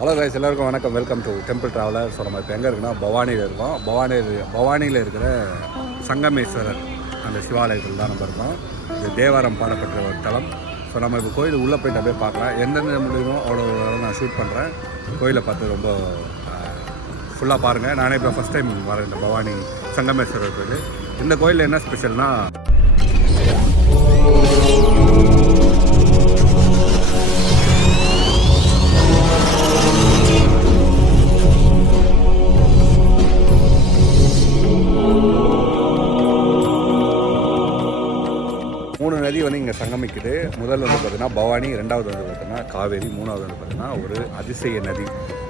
Hello guys எல்லாருக்கும் வணக்கம். Welcome to temple traveller so நம்ம இப்போ எங்கே இருக்குன்னா பவானியில் இருக்கோம். பவானி பவானியில் இருக்கிற சங்கமேஸ்வரர் அந்த சிவாலயத்தில் தான் நம்ம இருக்கோம். இது தேவாரம் பாடப்பட்ட ஒரு தலம். ஸோ நம்ம இப்போ கோயில் உள்ளே போயிட்டு அப்படியே பார்க்கலாம். எந்தெந்த முடியுமோ அவ்வளோ நான் ஷூட் பண்ணுறேன் கோயிலை பார்த்து ரொம்ப ஃபுல்லாக பாருங்கள் நானே இப்போ ஃபஸ்ட் டைம் வரேன் இந்த பவானி சங்கமேஸ்வரர் கோயில். இந்த கோயிலில் என்ன ஸ்பெஷல்னால் நதி வந்து இங்கே சங்கமிக்குது. முதல் வந்து பார்த்தீங்கன்னா பவானி ரெண்டாவது வந்து பார்த்தீங்கன்னா காவேரி மூணாவது வந்து பார்த்தீங்கன்னா ஒரு அதிசய நதி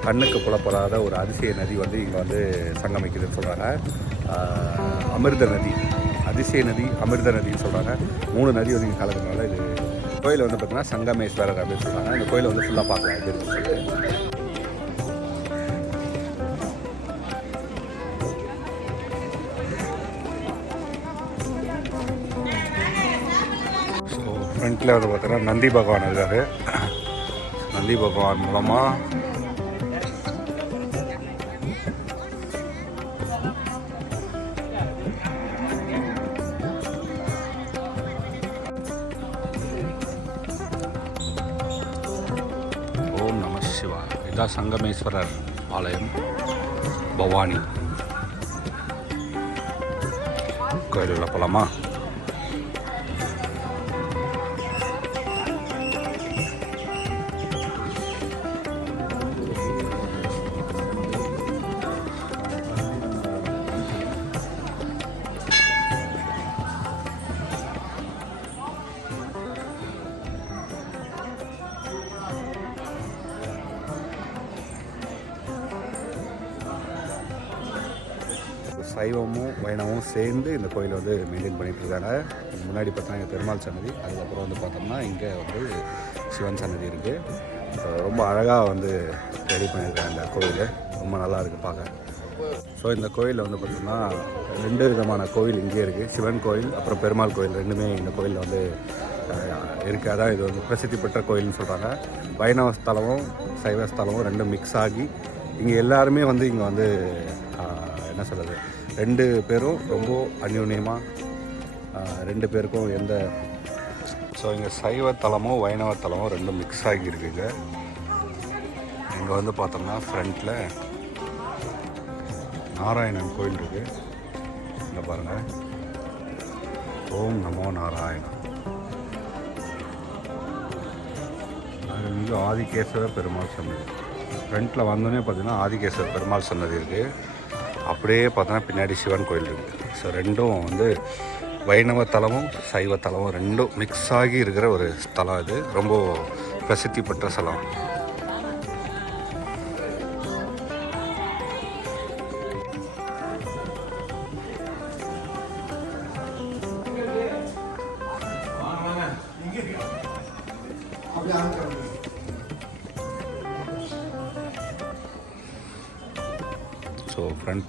கண்ணுக்கு புலப்படாத ஒரு அதிசய நதி வந்து இங்கே வந்து சங்கமிக்குதுன்னு சொல்கிறாங்க அமிர்த நதி அதிசய நதி அமிர்த நதின்னு சொல்கிறாங்க மூணு நதி வந்து இங்கே கலக்கிறதுனால இது கோயில் வந்து பார்த்தீங்கன்னா சங்கமேஸ்வரர் அப்படின்னு சொல்கிறாங்க இந்த கோயிலை வந்து ஃபுல்லாக பார்க்கலாம் எப்படி சொல்லிட்டு. ஃப்ரண்ட்டில் வந்து பார்த்தோன்னா நந்தி பகவான் இருக்காரு. நந்தி பகவான் மூலமாக ஓம் நம சிவா இதான் சங்கமேஸ்வரர் ஆலயம் பவானி. கோயிலில் போகலாமா சைவமும் வைணவமும் சேர்ந்து இந்த கோயிலை வந்து மெயின்டைன் பண்ணிட்டு இருக்காங்க. முன்னாடி பார்த்தோம்னா இங்கே பெருமாள் சன்னதி அதுக்கப்புறம் வந்து பார்த்தோம்னா இங்கே வந்து சிவன் சன்னதி இருக்குது ரொம்ப அழகாக வந்து ரெடி பண்ணியிருக்காங்க இந்த கோயில். ரொம்ப நல்லா இருக்குது பார்க்க. ஸோ இந்த கோயிலில் வந்து பார்த்திங்கன்னா ரெண்டு விதமான கோயில் இங்கே இருக்குது சிவன் கோயில் அப்புறம் பெருமாள் கோயில் ரெண்டுமே இந்த கோயிலில் வந்து இருக்குது அதான் இது வந்து பிரசித்தி பெற்ற கோயில்னு சொல்கிறாங்க வைணவ ஸ்தலமும் சைவ ஸ்தலமும் ரெண்டும் மிக்ஸ் ஆகி இங்கே எல்லாருமே வந்து இங்கே வந்து என்ன சொல்கிறது ரெண்டு பேரும் ரொம்ப அந்யூன்யமாக ரெண்டு பேருக்கும் எந்த ஸோ இங்கே சைவ தலமும் வைணவ தலமும் ரெண்டும் மிக்ஸ் ஆகி இருக்குங்க இங்கே வந்து பார்த்தோம்னா ஃப்ரண்ட்டில் நாராயணன் கோயில் இருக்குது இங்கே பாருங்கள் ஓம் நமோ நாராயணன் அது வந்து ஆதிகேசவ பெருமாள் சன்னதி. ஃப்ரண்ட்டில் வந்தோடனே பார்த்தீங்கன்னா ஆதிகேசவ பெருமாள் சன்னதி இருக்குது அப்படியே பார்த்தோன்னா பின்னாடி சிவன் கோயில் இருக்குது ஸோ ரெண்டும் வந்து வைணவ தலமும் சைவ தலமும் ரெண்டும் மிக்ஸ் ஆகி இருக்கிற ஒரு ஸ்தலம் இது. ரொம்ப பிரசித்தி பெற்ற ஸ்தலம்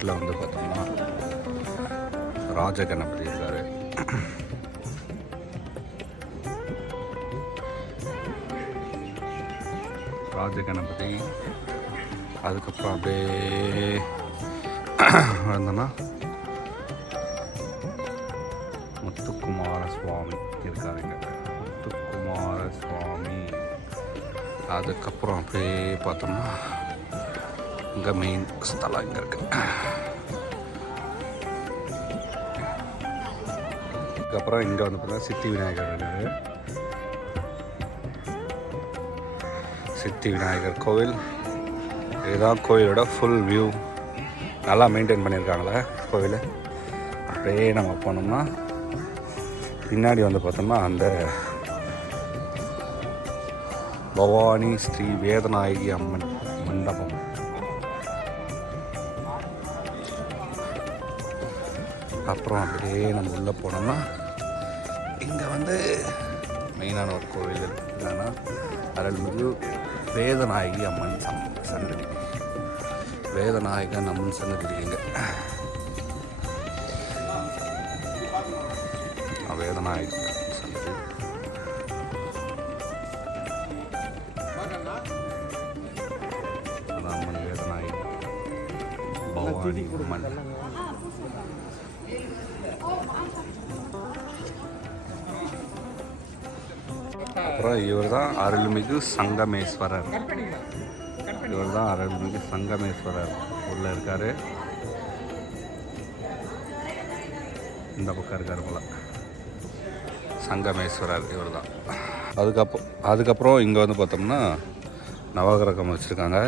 ஸோ வந்து பார்த்தோம்னா ராஜகணபதி இருக்காரு. ராஜகணபதி அதுக்கப்புறம் அப்படியே வந்தோன்னா முத்துக்குமார சுவாமி இருக்காருங்க முத்துக்குமார சுவாமி அதுக்கப்புறம் அப்படியே பார்த்தோம்னா இங்கே மெயின் ஸ்தலம் இங்கே இருக்கு. அதுக்கப்புறம் இங்கே வந்து பார்த்தீங்கன்னா சித்தி விநாயகர் சித்தி விநாயகர் கோவில். இதுதான் கோயிலோட ஃபுல் வியூ நல்லா மெயின்டைன் பண்ணியிருக்காங்களே கோவில். அப்படியே நம்ம போனோம்னா பின்னாடி வந்து பார்த்தோம்னா அந்த பவானி ஸ்ரீ வேதநாயகி அம்மன் மண்டபம். அப்புறம் அப்படியே நம்ம உள்ளே போனோம்னா இங்கே வந்து மெயினான ஒரு கோவில் என்னென்னா அருள்மிகு வேதநாயகி அம்மன் சம் சன்னதி. வேதநாயகன் அம்மன் சன்னதி இருக்குங்க வேதநாயகி சன்னதி. பவானி அம்மன். அப்புறம் இவர் தான் அருள்மிகு சங்கமேஸ்வரர். இவர் தான் அருள்மிகு சங்கமேஸ்வரர். உள்ள இருக்காரு. இந்த பக்கம் இருக்காரு போல. சங்கமேஸ்வரர் இவர் தான் அதுக்கப்புறம் அதுக்கப்புறம் இங்கே வந்து பார்த்தோம்னா நவகிரகம் வச்சுருக்காங்க.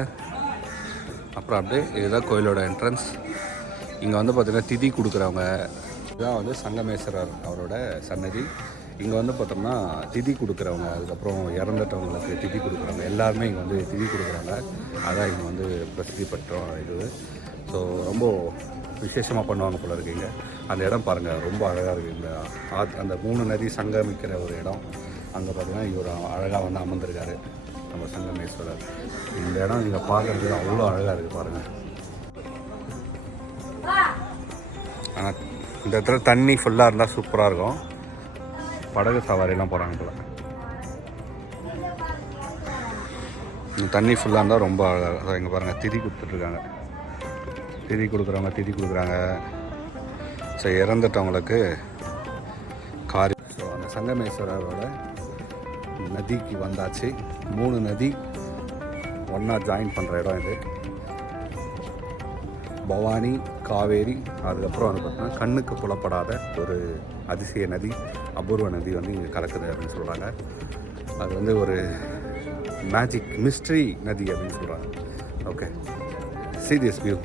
அப்புறம் அப்படியே இதுதான் கோயிலோட என்ட்ரன்ஸ் இங்கே வந்து பார்த்திங்கன்னா திதி கொடுக்குறவங்க. இதுதான் வந்து சங்கமேஸ்வரர் அவரோட சன்னதி. இங்கே வந்து பார்த்தோம்னா திதி கொடுக்குறவங்க அதுக்கப்புறம் இறந்துட்டவங்களுக்கு திதி கொடுக்குறவங்க எல்லாருமே இங்கே வந்து திதி கொடுக்குறாங்க. அதான் இங்கே வந்து பிரசித்தி பெற்றோம் இது. ஸோ ரொம்ப விசேஷமாக பண்ணுவாங்க போல இருக்கீங்க அந்த இடம் பாருங்கள் ரொம்ப அழகாக இருக்குது இந்த ஆத் அந்த மூணு நதி சங்கமிக்கிற ஒரு இடம். அங்கே பார்த்தீங்கன்னா இவர் அழகாக வந்து அமர்ந்திருக்காரு நம்ம சங்கமேஸ்வரர். இந்த இடம் இங்கே பார்க்குறதுக்கு அவ்வளோ அழகாக இருக்குது பாருங்கள் ஆனால் இந்த இடத்துல தண்ணி ஃபுல்லாக இருந்தால் சூப்பராக இருக்கும். படகு சவாரிலாம் போகிறாங்க இந்த தண்ணி ஃபுல்லாக இருந்தால் ரொம்ப அழகாக அதான் இங்கே பாருங்கள் திதி கொடுத்துட்ருக்காங்க. திதி கொடுக்குறவங்க திதி கொடுக்குறாங்க. ஸோ இறந்துட்டவங்களுக்கு காரி ஸோ அந்த சங்கமேஸ்வரரோட நதிக்கு வந்தாச்சு. மூணு நதி ஒன்றா ஜாயின் பண்ணுற இடம் இது. பவானி காவேரி அதுக்கப்புறம் வந்து பார்த்திங்கன்னா கண்ணுக்கு புலப்படாத ஒரு அதிசய நதி அபூர்வ நதி வந்து இங்கே கலக்குது அப்படின்னு சொல்கிறாங்க அது வந்து ஒரு மேஜிக் மிஸ்ட்ரி நதி அப்படின்னு சொல்கிறாங்க ஓகே சி திஸ் வியூ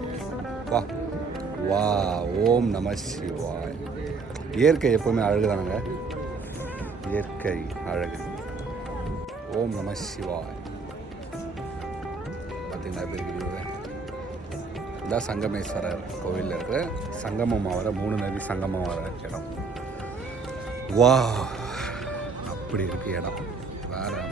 வா. வா. ஓம் நம சிவாய். இயற்கை எப்போவுமே அழகு தானுங்க இயற்கை அழகு. ஓம் நம சிவாய். பார்த்தீங்கன்னா எப்படி இதான் சங்கமேஸ்வரர் கோவிலில் இருக்கிற சங்கமம் ஆகிற மூணு நதி சங்கமம் ஆகிற இடம். வா அப்படி இருக்கு இடம். வேறு வேற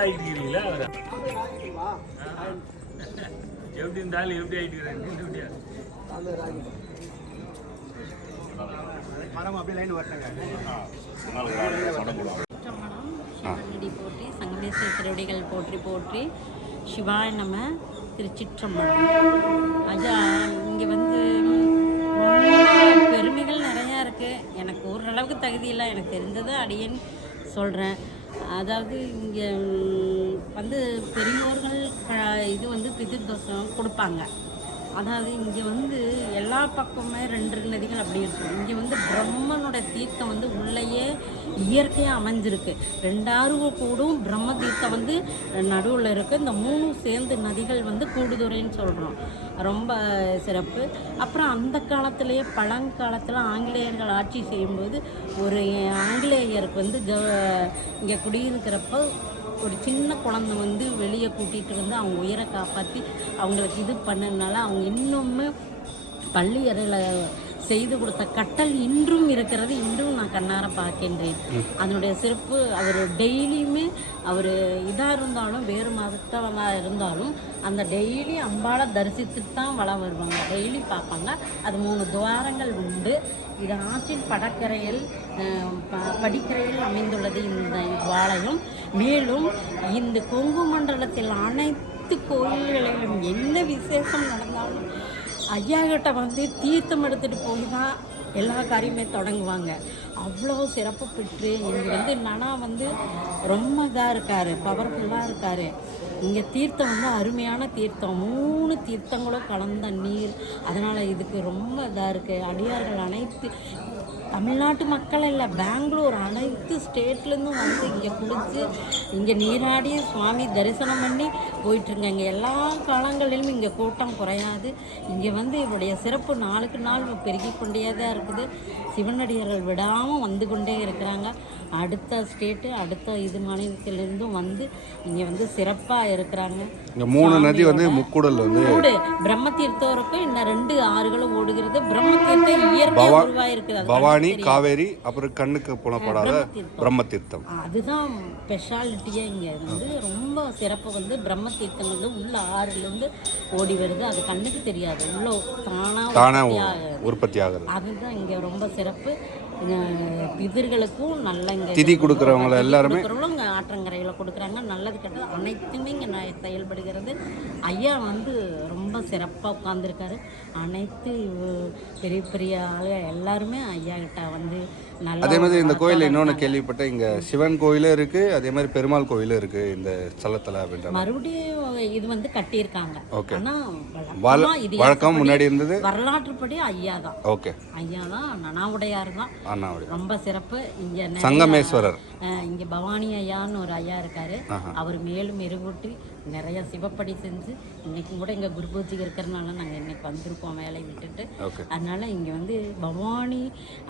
எப்படி ஆயிட்டீங்களா அவரை. எப்படி இருந்தாலும் எப்படி திருச்சிற்றம்பலம் சிவனடி போற்றி சங்கமேஸ்வர திருவடிகள் போற்றி போற்றி சிவாய நம திருச்சிற்றம்பலம். அது இங்கே வந்து ரொம்ப பெருமைகள் நிறையா இருக்குது எனக்கு ஓரளவுக்கு தகுதி இல்லை. எனக்கு தெரிஞ்சதை அடியேன்னு சொல்கிறேன் அதாவது இங்கே வந்து பெரியோர்கள் இது வந்து பிதிர் தோஷம் கொடுப்பாங்க. அதாவது இங்கே வந்து எல்லா பக்கமே ரெண்டு நதிகள் அப்படி இருக்கும் இங்கே வந்து பிரம்மனுடைய தீர்த்தம் வந்து உள்ளேயே இயற்கையாக அமைஞ்சிருக்கு. ரெண்டாறு கூடும் பிரம்ம தீர்த்தம் வந்து நடுவில் இருக்குது இந்த மூணும் சேர்ந்து நதிகள் வந்து கூடுதுறைன்னு சொல்கிறோம் ரொம்ப சிறப்பு. அப்புறம் அந்த காலத்திலேயே பழங்காலத்தில் ஆங்கிலேயர்கள் ஆட்சி செய்யும்போது ஒரு ஆங்கிலேயருக்கு வந்து க இங்கே குடியிருக்கிறப்ப ஒரு சின்ன குழந்தை வந்து வெளியே கூட்டிகிட்டு வந்து அவங்க உயிரை காப்பாற்றி அவங்களுக்கு இது பண்ணனால அவங்க இன்னுமே பள்ளி அறையில் செய்து கொடுத்த கட்டல் இன்றும் இருக்கிறது இன்றும் நான் கண்ணார பார்க்கின்றேன். அதனுடைய சிறப்பு அவர் டெய்லியுமே அவர் இதாக இருந்தாலும் வேறு மதத்தவனாக இருந்தாலும் அந்த டெய்லி அம்பாளை தரிசித்துட்டு தான் வள வருவாங்க. டெய்லி பார்ப்பாங்க. அது மூணு துவாரங்கள் உண்டு. இது ஆற்றின் படக்கரையில் படிக்கரையில் அமைந்துள்ளது இந்த ஆலயம் மேலும் இந்த கொங்கு மண்டலத்தில் அனைத்து கோயில்களிலும் என்ன விசேஷம் நடந்தாலும் ஐயா கிட்ட வந்து தீர்த்தம் எடுத்துகிட்டு போய் தான் எல்லா காரியமே தொடங்குவாங்க. அவ்வளோ சிறப்பு பெற்று இங்கே வந்து நனா வந்து ரொம்ப இதாக இருக்கார் பவர்ஃபுல்லாக இருக்கார். இங்கே தீர்த்தம் வந்து அருமையான தீர்த்தம். மூணு தீர்த்தங்களும் கலந்த நீர். அதனால் இதுக்கு ரொம்ப இதாக இருக்குது அடியார்கள் அனைத்து தமிழ்நாட்டு மக்கள் இல்லை பெங்களூர் அனைத்து ஸ்டேட்லேருந்தும் வந்து இங்கே குளித்து இங்கே நீராடி சுவாமி தரிசனம் பண்ணி போயிட்டுருங்க இங்கே எல்லா காலங்களிலும் இங்கே கூட்டம் குறையாது. இங்கே வந்து இவருடைய சிறப்பு நாளுக்கு நாள் பெருகி கொண்டே தான் இருக்குது. சிவனடியர்கள் விடாமல் வந்து கொண்டே இருக்கிறாங்க. அடுத்த ஸ்டேட்டு அடுத்த இது மாநிலத்திலிருந்தும் வந்து இங்கே வந்து சிறப்பாக இருக்கிறாங்க. இங்க மூணு நதி வந்து முக்கூடல் வந்து. மூடு பிரம்ம தீர்த்தம் இருக்கு இன்னும் ரெண்டு ஆறுகளும் ஓடுகிறது. பிரம்ம தீர்த்தம் இயற்கையாக அது பவானி காவேரி அப்புறம் கண்ணுக்கு புலப்படாத. பிரம்ம தீர்த்தம் அதுதான் ஸ்பெஷாலிட்டியே இங்கே வந்து ரொம்ப சிறப்பு வந்து பிரம்ம தீர்த்தம் வந்து உள்ள ஆறுலேருந்து ஓடி வருது. அது கண்ணுக்கு தெரியாது. உள்ள தானாக தானே உற்பத்தியாக உற்பத்தி ஆகுது. அதுதான் இங்கே ரொம்ப சிறப்பு. பிதர்களுக்கும் நல்ல இங்கே திதி கொடுக்குறவங்க எல்லாருமே இங்கே ஆற்றங்கரையில் கொடுக்குறாங்க. நல்லது கெட்டது அனைத்துமே இங்கே செயல்படுகிறது. ஐயா வந்து ரொம்ப சிறப்பாக உட்காந்துருக்காரு அனைத்து பெரிய பெரிய ஆளு எல்லாருமே ஐயா கிட்ட வந்து நல்ல அதே மாதிரி இந்த கோயில் இன்னொன்று கேள்விப்பட்டேன் இங்க சிவன் கோயிலும் இருக்கு அதே மாதிரி பெருமாள் கோயிலும் இருக்கு இந்த ஸ்தலத்துல அப்படின்ற. மறுபடியும் இது வந்து கட்டியிருக்காங்க. Okay. ஆனா வழ- வழக்கமா இது வழக்கம் முன்னாடி இருந்தது? வரலாற்றுப்படி ஐயா தான். ஓகே. ஐயா தான் நனாவுடையார் தான். ரொம்ப சிறப்பு. இங்க சங்கமேஸ்வரர். இங்க பவானி ஐயான்னு ஒரு ஐயா இருக்காரு. அவர் மேலும் மெருகூட்டி நிறைய சிவப்படி செஞ்சு இன்னைக்கு கூட இங்க குரு பூஜை இருக்கிறனால நாங்க இன்னைக்கு வந்திருக்கோம் வேலையை விட்டுட்டு. அதனால இங்க வந்து பவானி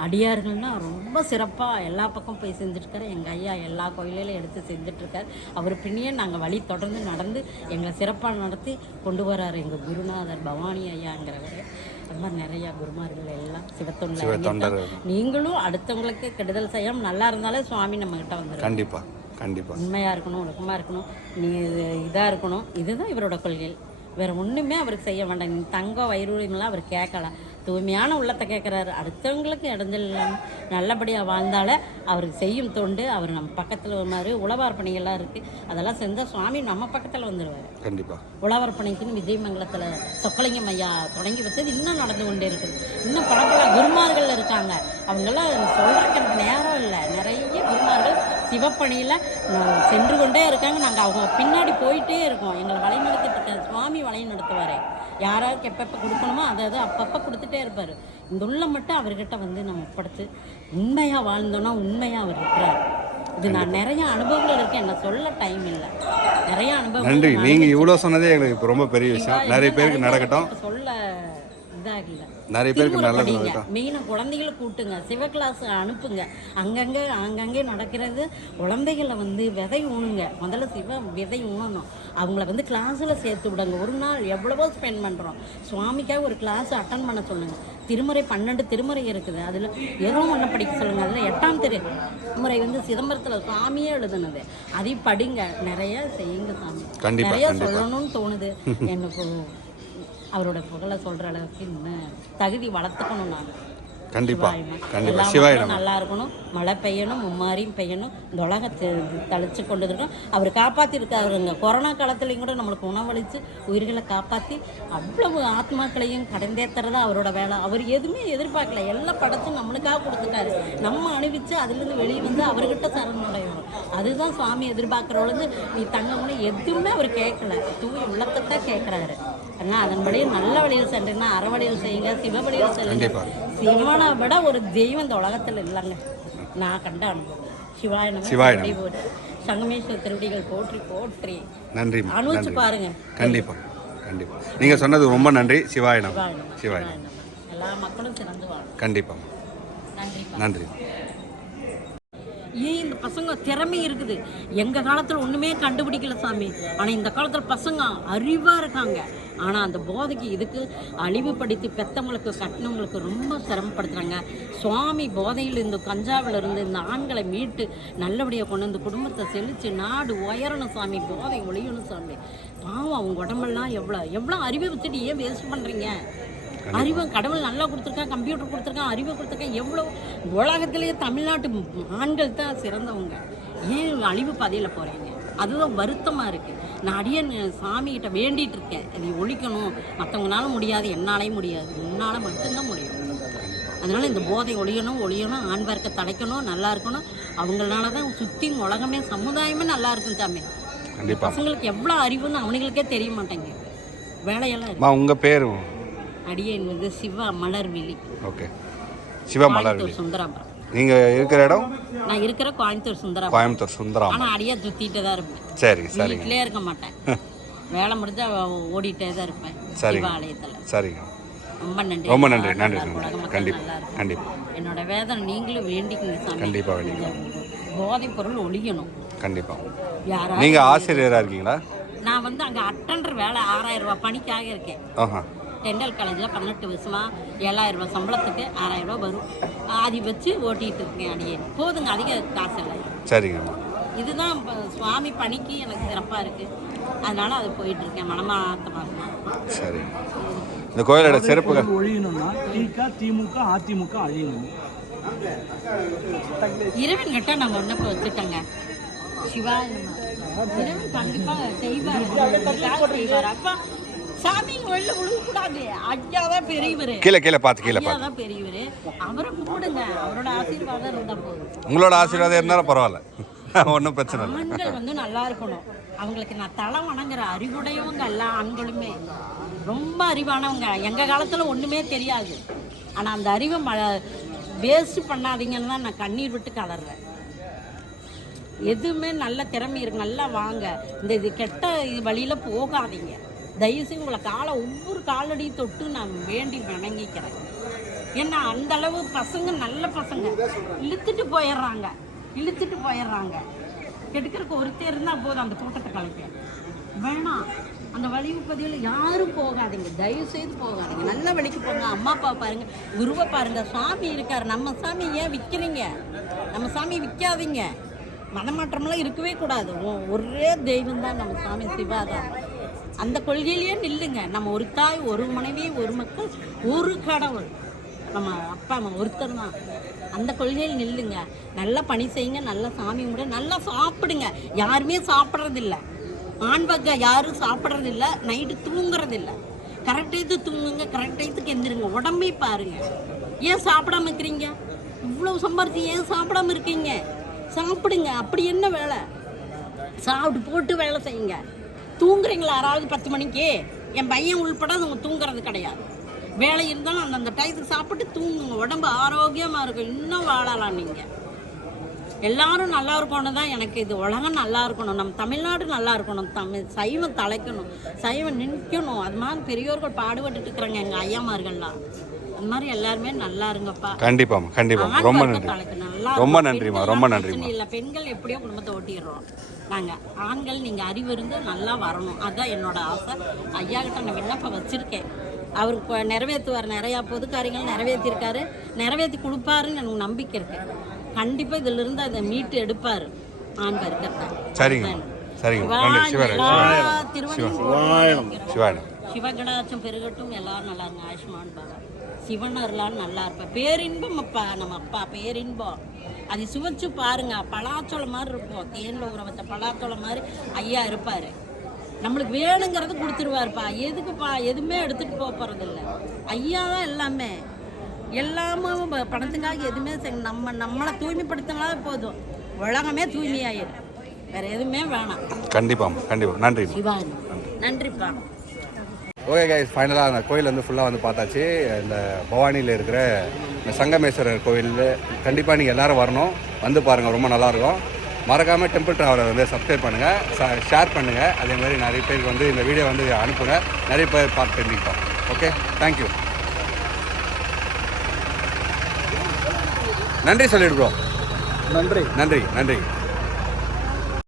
அடியார்கள்னா ரொம்ப சிறப்பா எல்லா பக்கம் போய் செஞ்சுட்டு இருக்காரு எங்க ஐயா எல்லா கோயிலையும் எடுத்து செஞ்சுட்டு இருக்காரு அவர் பின்னையே நாங்க வழி தொடர்ந்து நடந்து எங்களை சிறப்பா நடத்தி கொண்டு வராரு எங்க குருநாதர் பவானி ஐயாங்கிறவர். அது மாதிரி நிறைய குருமார்கள் எல்லாம் சிவத்தொண்டர் நீங்களும் அடுத்தவங்களுக்கு கெடுதல் செய்யாம நல்லா இருந்தாலே சுவாமி நம்ம கிட்ட வந்துடும் கண்டிப்பா. கண்டிப்பா. உண்மையாக இருக்கணும் ஒழுக்கமாக இருக்கணும் நீ இதாக இருக்கணும் இதுதான் இவரோட கொள்கை வேற ஒன்றுமே அவருக்கு செய்ய வேண்டாம். நீ தங்கம் வயிறுலாம் அவர் கேட்கல தூய்மையான உள்ளத்தை கேட்குறாரு. அடுத்தவங்களுக்கு இடைஞ்சல் இல்லாமல் நல்லபடியாக வாழ்ந்தாலே அவருக்கு செய்யும் தொண்டு அவர் நம்ம பக்கத்தில் மாதிரி உழவார் பணிகள்லாம் இருக்குது அதெல்லாம் செஞ்சால் சுவாமி நம்ம பக்கத்தில் வந்துடுவார் கண்டிப்பா. உழவர் பணிக்குன்னு விஜயமங்கலத்தில் சொக்கலிங்கம் ஐயா தொடங்கி வச்சது இன்னும் நடந்து கொண்டே இருக்குது. இன்னும் பல பல குருமார்கள் இருக்காங்க. அவங்கெல்லாம் சொல்கிறதுக்கு எனக்கு நேரம் இல்லை. நிறைய குருமார்கள் சிவப்பணியில் சென்று கொண்டே இருக்காங்க. நாங்கள் அவங்க பின்னாடி போயிட்டே இருக்கோம். எங்களை வழி நடத்திட்டு இருக்காரு சுவாமி வழி நடத்துவார். யாராருக்கு எப்பப்போ கொடுக்கணுமோ அதை அதை அப்பப்போ கொடுத்துட்டே இருப்பார். இந்த உள்ள மட்டும் அவர்கிட்ட வந்து நம்ம ஒப்படைச்சு உண்மையாக வாழ்ந்தோன்னா உண்மையாக அவர் இருக்கிறார். இது நான் நிறைய அனுபவங்கள் இருக்கு. என்ன சொல்ல டைம் இல்லை. நிறைய அனுபவங்கள் நன்றி. நான் நீங்க இவ்வளவு சொன்னதே எங்களுக்கு இப்ப ரொம்ப பெரிய விஷயம். நிறைய பேருக்கு நடக்கட்டும். சொல்ல இதாகல. நிறைய பேருக்கு நல்லது படிங்க. மெயினாக குழந்தைகளை கூட்டுங்க சிவ கிளாஸ் அனுப்புங்க. அங்கங்கே அங்கங்கே நடக்கிறது. குழந்தைகளை வந்து விதை ஊணுங்க முதல்ல சிவ விதை ஊனணும். அவங்கள வந்து கிளாஸில் சேர்த்து விடுங்க. ஒரு நாள் எவ்வளவோ ஸ்பெண்ட் பண்ணுறோம் சுவாமிக்காக ஒரு கிளாஸ் அட்டன் பண்ண சொல்லுங்கள் திருமுறை பன்னெண்டு திருமுறை இருக்குது. அதில் ஏதோ ஒன்று படிக்க சொல்லுங்கள் அதில் எட்டாம் திருமுறை வந்து சிதம்பரத்தில் சுவாமியே எழுதுனது. அதையும் படிங்க. நிறைய செய்யுங்க சாமி. நிறைய. சொல்லணும்னு தோணுது. எனக்கு அவரோட புகழை சொல்கிற அளவுக்கு இன்னும் தகுதி வளர்த்துக்கணும் நான் கண்டிப்பா சிவாயமா. கண்டிப்பா. எல்லா சிவாய மக்களும் நல்லா இருக்கணும். மழை பெய்யணும் மும்மாரியும் பெய்யணும். இந்த உலகத்தை தளிச்சு கொண்டு இருக்கணும் அவர் காப்பாற்றிருக்காருங்க கொரோனா காலத்துலேயும் கூட நம்மளுக்கு உணவளித்து உயிர்களை காப்பாற்றி அவ்வளவு ஆத்மாக்களையும் கடந்தேத்துறதா அவரோட வேலை. அவர் எதுவுமே எதிர்பார்க்கல. எல்லாம் படைச்சு நம்மளுக்காக கொடுத்துட்டாரு. நம்ம அணிவிச்சு அதுலேருந்து வெளியே வந்து அவர்கிட்ட சரணடையணும் அதுதான் சுவாமி எதிர்பார்க்குறவளது நீ தங்கம்னு எதுவுமே அவர் கேட்கல. தூய் உள்ளத்தை தான் கேட்குறாரு. ஆனால் அதன்படி நல்ல வழியில் சென்றீங்கன்னா அற வழியில் செய்யுங்க சிவ வழியில். சிவனை விட ஒரு தெய்வம் இந்த உலகத்தில் இல்லைங்க. நான் கண்ட அனுபவம். சிவாய நம சிவாய திருவடி போற்றி சங்கமேஸ்வர திருவடிகள் போற்றி போற்றி. நன்றி அனுபவிச்சு நன்றி பாருங்க. கண்டிப்பா கண்டிப்பா. நீங்க சொன்னது ரொம்ப நன்றி. சிவாயனம் சிவாய நம. சிவாய சிவாய நம. எல்லா மக்களும் சிறந்து வாழும். கண்டிப்பா நன்றிப்பா நன்றி ஏன் இந்த பசங்க திறமை இருக்குது? எங்கள் காலத்தில் ஒன்றுமே கண்டுபிடிக்கல சாமி. ஆனால் இந்த காலத்தில் பசங்க அறிவாக இருக்காங்க. ஆனால் அந்த போதைக்கு இதுக்கு அழிவுபடுத்தி பெத்தவங்களுக்கு கட்டினவங்களுக்கு ரொம்ப சிரமப்படுத்துகிறாங்க சுவாமி போதையில் இந்த கஞ்சாவில் இருந்து இந்த ஆண்களை மீட்டு நல்லபடியாக கொண்டு வந்து குடும்பத்தை செழித்து நாடு உயரணும் சாமி போதை ஒழியணும் சாமி. பாவம் அவங்க உடம்பெல்லாம் எவ்வளோ எவ்வளோ அறிவை வச்சுட்டு ஏன் வேஸ்ட் பண்ணுறீங்க அறிவு கடவுள் நல்லா கொடுத்துருக்கான் கம்ப்யூட்டர் கொடுத்துருக்கான் அறிவு கொடுத்துருக்கான். எவ்வளோ உலகத்திலேயே தமிழ்நாட்டு ஆண்கள் தான் சிறந்தவங்க. ஏன் அழிவு பாதையில் போகிறீங்க அதுதான் வருத்தமாக இருக்குது நான் அடியன் சாமிகிட்ட வேண்டிகிட்டு இருக்கேன். இதை ஒழிக்கணும். மற்றவங்களால முடியாது என்னாலையும் முடியாது. உன்னால் மட்டும்தான் முடியும். அதனால் இந்த போதை ஒழியணும் ஒழியணும் ஆண் வர்க்க தடைக்கணும் நல்லா இருக்கணும். அவங்களால தான் சுற்றி உலகமே சமுதாயமே நல்லா இருக்கும் சாமி. பசங்களுக்கு எவ்வளோ அறிவுன்னு அவனுங்களுக்கே தெரிய மாட்டேங்குது. வேலையெல்லாம் உங்கள் பேரும் அடியேன் வந்து சிவா மலர்விழி. ஓகே. சிவா மலர்விழி. சுந்தராபுரம். நீங்கள் இருக்கிற இடம்? நான் இருக்கிற கோயம்புத்தூர் சுந்தராபுரம். கோயம்புத்தூர் சுந்தரம் ஆனால் அடியா சுற்றிட்டு தான் இருப்பேன். சரி சரிங்க. வீட்டிலே இருக்க மாட்டேன். வேலை முடிஞ்சா ஓடிட்டே தான் இருப்பேன். சரிங்க. சிவாலயத்தில். சரிங்க. ரொம்ப நன்றி. ரொம்ப நன்றி. நன்றி கண்டிப்பாக. கண்டிப்பாக என்னோட வேதனை நீங்களும் வேண்டிக்கங்க கண்டிப்பாக வேண்டிங்க போதைப் பொருள் ஒழியணும். கண்டிப்பாக யாராவது நீங்கள் ஆசிரியராக இருக்கீங்களா? நான் வந்து அங்கே அட்டன்ற வேலை ஆறாயிரம் ரூபாய் பணிக்காக இருக்கேன். ஆஹா. டெண்டல் காலேஜில் பதினெட்டு வருஷமா ஏழாயிரம் ரூபாய் சம்பளத்துக்கு ஆறாயிரம் ரூபாய் வரும். அதை வச்சு ஓட்டிகிட்டு இருக்கேன் அடியே. போதுங்க அதிக காசு இல்லை. சரிங்கம்மா. இதுதான் சுவாமி பணிக்கு எனக்கு சிறப்பாக இருக்குது அதனால அது போயிட்டு இருக்கேன் மனமாத்தமாக சரி. இந்த கோயிலோட பொருள் ஒழியணும்னா திக திமுக அதிமுக அழியணும். இறைவன் கிட்ட நான் விண்ணப்ப வச்சுட்டேங்க. சிவா இறைவன் கண்டிப்பா செய்வார். செய்வார். அப்பா சாமி வெளில விழுகக்கூடாது ஐயா தான் பெரியவர். கீழே கீழே பார்த்து கீழே ஐயா பார்த்து. தான் பெரியவர். அவரை கும்பிடுங்க. அவரோட ஆசீர்வாதம் இருந்தா போதும். உங்களோட ஆசீர்வாதம் இருந்தாலும் பரவாயில்ல. ஒன்றும் பிரச்சனை இல்லை. ஆண்கள் வந்து நல்லா இருக்கணும். அவங்களுக்கு நான் தலை வணங்குற அறிவுடையவங்க எல்லா ஆண்களுமே. ரொம்ப அறிவானவங்க. எங்க காலத்துல ஒண்ணுமே தெரியாது. ஆனா அந்த அறிவை ம வேஸ்ட் பண்ணாதீங்கன்னு தான் நான் கண்ணீர் விட்டு கலர்றேன் எதுவுமே நல்ல திறமை இருக்கு நல்லா வாங்க. இந்த இது கெட்ட இது வழியில போகாதீங்க. தயவுசெய்து உங்களை காலை ஒவ்வொரு காலடியும் தொட்டு நான் வேண்டி வணங்கிக்கிறேன். ஏன்னா அந்த அளவு பசங்க நல்ல பசங்க. இழுத்துட்டு போயிடுறாங்க. இழுத்துட்டு போயிடுறாங்க. கெடுக்கிறதுக்கு ஒருத்தர் இருந்தால் போதும் அந்த கூட்டத்தை கலைக்க. வேணாம். அந்த வழிவு பதிவில் யாரும் போகாதீங்க. தயவு செய்து போகாதீங்க. நல்ல வழிக்கு போங்க. அம்மா அப்பா பாருங்க. குருவை பாருங்க. சாமி இருக்கார். நம்ம சாமி ஏன் விற்கிறீங்க நம்ம சாமி விற்காதீங்க மனமாற்றம்லாம் இருக்கவே கூடாது. ஒரே தெய்வம் தான் நம்ம சாமி சிவாதான் அந்த கொள்கையிலேயே நில்லுங்க. நம்ம ஒரு தாய் ஒரு மனைவி ஒரு மக்கள் ஒரு கடவுள். நம்ம அப்பா அம்மா ஒருத்தர் தான். அந்த கொள்கையில் நில்லுங்க. நல்லா பணி செய்யுங்க நல்லா சாமி கும்பிட நல்லா சாப்பிடுங்க. யாருமே சாப்பிட்றதில்ல. ஆண்பக்க யாரும் சாப்பிட்றதில்ல. நைட்டு தூங்குறதில்ல. கரெக்ட் டயத்துக்கு தூங்குங்க கரெக்ட் டயத்துக்கு எந்திருங்க. உடம்பே பாருங்க. ஏன் சாப்பிடாம இருக்கிறீங்க? இவ்வளோ சம்பாரிச்சு ஏன் சாப்பிடாம இருக்கீங்க? சாப்பிடுங்க. அப்படி என்ன வேலை? சாப்பிட்டு போட்டு வேலை செய்யுங்க. தூங்குறீங்களா? யாராவது பத்து மணிக்கு? என் பையன் உள்பட அவங்க தூங்குறது கிடையாது. வேலை இருந்தாலும் அந்தந்த டயத்துக்கு சாப்பிட்டு தூங்குங்க. உடம்பு ஆரோக்கியமாக இருக்கும். இன்னும் வாழலாம் நீங்கள் எல்லாரும் நல்லா இருக்கணும் தான் எனக்கு இது. உலகம் நல்லா இருக்கணும். நம்ம தமிழ்நாடு நல்லா இருக்கணும். தமிழ் சைவம் தலைக்கணும். சைவம் நிற்கணும். அது மாதிரி பெரியோர்கள் பாடுபட்டுட்டு இருக்கிறாங்க எங்கள் ஐயாமார்கள்லாம் அது மாதிரி எல்லாருமே நல்லா இருங்கப்பா. கண்டிப்பாம்மா ஆண் ரொம்ப நன்றி ரொம்ப. நன்றிம்மா. ரொம்ப நன்றிம்மா. இல்லை. பெண்கள் எப்படியோ குடும்பத்தை ஓட்டிடுறோம் நாங்கள் ஆண்கள் நீங்கள் அறிவு இருந்து நல்லா வரணும். அதுதான் என்னோட ஆசை. ஐயா கிட்ட நான் விண்ணப்பம் வச்சுருக்கேன். அவர் கொ- நிறைவேற்றுவார் நிறையா பொது காரியங்கள் நிறைவேற்றிருக்காரு நிறைவேற்றி கொடுப்பாருன்னு எனக்கு நம்பிக்கை இருக்கு. கண்டிப்பாக இதிலிருந்து அதை மீட்டு எடுப்பார். ஆண் வர்க்கத்தை சரிங்க. சிவகடாச்சம் பெருகட்டும். எல்லாரும் நல்லா இருங்க. ஆயுஷ்மான் பாபா சிவன் அருளால் நல்லா இருப்பேன். பேரின்பம் அப்பா. நம்ம அப்பா பேரின்பம். அது சுவைச்சு பாருங்க பலாச்சோளம் மாதிரி இருக்கும். தேனில் ஊற வச்ச பலாச்சோளம் மாதிரி ஐயா இருப்பார். நம்மளுக்கு வேணுங்கிறது கொடுத்துருவாருப்பா. எதுக்குப்பா? எதுவுமே எடுத்துகிட்டு போக போகிறதில்ல ஐயா தான் எல்லாமே. எல்லாமே ப- பணத்துக்காக எதுவுமே நம்ம நம்மளை தூய்மைப்படுத்தினா போதும். உலகமே தூய்மையாயிரும். வேற எதுவுமே வேணாம். கண்டிப்பாம்மா கண்டிப்பாக நன்றிம்மா. சிவானி. நன்றிப்பா. ஓகே கைஸ் ஃபைனலாக அந்த கோயில் வந்து ஃபுல்லாக வந்து பார்த்தாச்சு. இந்த பவானியில் இருக்கிற இந்த சங்கமேஸ்வரர் கோயில் கண்டிப்பாக நீங்கள் எல்லாரும் வரணும். வந்து பாருங்கள் ரொம்ப நல்லாயிருக்கும். மறக்காமல் டெம்பிள் ட்ராவலர் வந்து சப்ஸ்கிரைப் பண்ணுங்கள் ஷேர் பண்ணுங்கள் அதே மாதிரி நிறைய பேருக்கு வந்து இந்த வீடியோ வந்து அனுப்புங்க. நிறைய பேர் பார்த்து தெரிஞ்சுக்கிட்டோம். ஓகே தேங்க்யூ நன்றி சொல்லிடு ப்ரோ நன்றி. நன்றி நன்றி.